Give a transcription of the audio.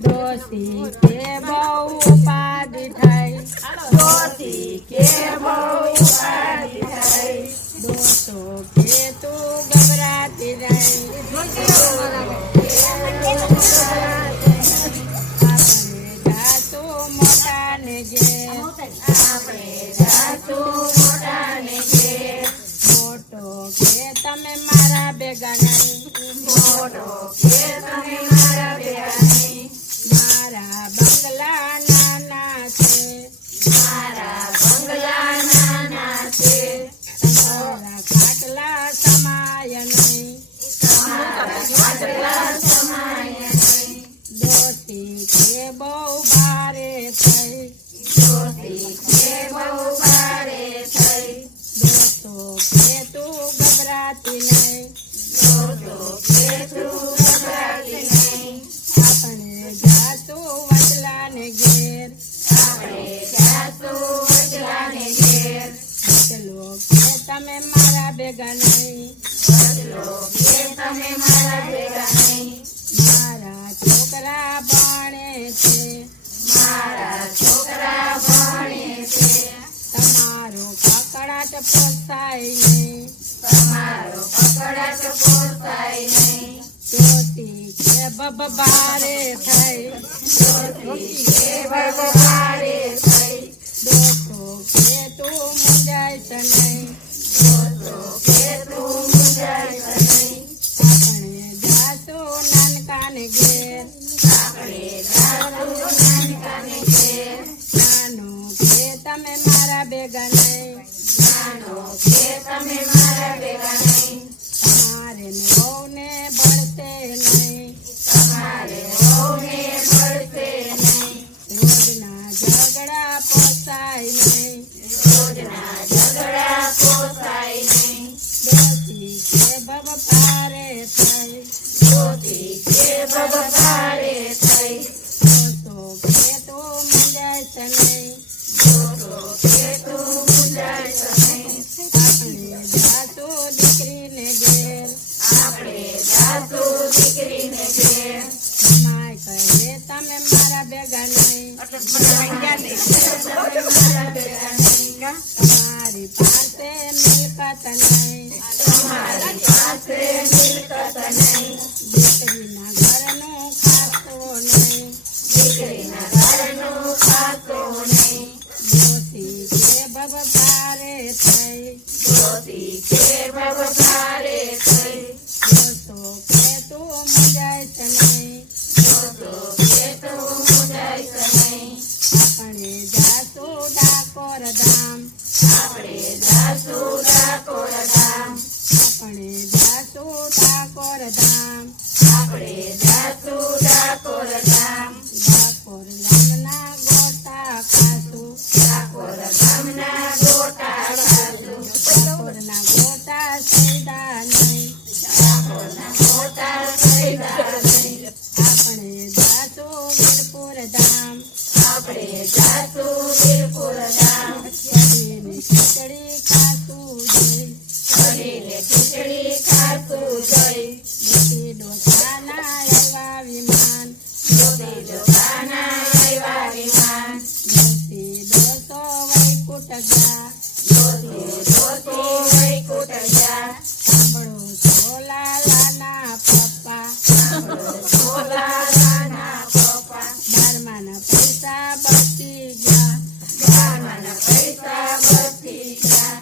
ડોસી કે બહુ ઉપાધિ થાય, ડોસી કે બહુ ઉપાધિ થાય, ડોસો કે તું ગભરાતી રહી, આપણે જાશું મોટાને ઘેર, આપણે જાશું મોટાને ઘેર, મોટો કે તમે મારા ભેગા નહીં, મોટો કે તમે મારા ભેગા નહીં, મારા બંગલા નાના છે, મારા બંગલા નાના છે, તમારા ખાટલા સમાય નહીં, તમારા ખાટલા સમાય નહીં, ડોસી કે બહુ ભારે થઈ, ડોસી કે બહુ ભારે થઈ, ડોસો કે તું ગભરાતી નહીં, ડોસો કે તું ગભરાતી નહીં, આપણે જાશું વચલાને ઘેર, આપણે જાશું વચલાને ઘેર, વચલો કે તમે મારા ભેગા નહીં, વચલો કે તમે મારા ભેગા નહીં, મારા છોકરા ભણે છે, મારા છોકરા ભણે છે, તમારો કકડાટ પોસાય નહીં, તમારો કકડાટ પોસાય નહીં, ડોસી કે ભારે થઈ, ડોસી કે બહુ ભારે થઈ, ડોસો કે તું મુંજાઈશ નહીં, ડોસો કે તું મુંજાઈશ નહીં, આપણે જાશું નાનકાને ઘેર, આપણે જાશું નાનકાને ઘેર, નાનો કે તમે મારા ભેગા નહીં, નાનો કે તમે મારા ભેગા નહીં, તમારે ને વહુને ભળશે નહીં, તમારે વહુને મળશે નહીં, રોજના ઝઘડા પોસાય નહીં, રોજના ઝઘડા પોસાય નહીં, ડોસી કે ભારે થઈ, ડોસી કે બહુ ભારે થઈ, ડોસો કે તું મુંજાઈશ નહીં, ડોસો કે તું મુંજાઈશ નહીં, આપણે જાશું દીકરીને ઘેર, આપણે જાશું દીકરીને ઘેર, માય કહે તમે મારા ભેગા નહીં, તમે મારા ભેગા નહીં, તમારી પાસે મિલકત નહીં, તમારી પાસે મિલકત નહીં, દીકરીના ઘરનું ખાતો નહીં, દીકરીના ઘરનું ખાતો નહીં, ડોસી કે ભારે થઈ, ડોસી કે બહુ ભારે થઈ, ડોસો કે તું મુંજાઈશ નહીં, ડોસો કે તું મુંજાઈશ નહીં, આપણે જાશું ડાકોર ધામ, આપણે જાશું ડાકોર ધામ, આપણે જાશું ડાકોર ધામ, આપણે જાશું ડાકોર ધામ, ડાકોર ગામના ગોટા ખાશું, ડાકોર ગામના ગોટા ખાશું, ડાકોરના ગોટા સૈદા નહીં, ડાકોરના ગોટા સૈદા નહીં, આપણે જાશું વીરપુર ધામ, આપણે જાશું વીરપુર ધામ, કઢીની ખીચડી ખાશું જઈ, કઢીને ખીચડી ખાશું જઈ, ડોસી ડોસાના આવ્યા વિમાન, ડોસી ડોસાના આવ્યા વિમાન, ડોસી ડોસો વૈકુંઠ ગયા, ડોસી ડોસો વૈકુંઠ ગયા, સાંભળો છોલાલાના પપ્પા, સાંભળો છોલાલાના પપ્પા, બારમાના પૈસા બચી ગયા, બારમાના પૈસા બચી ગયા.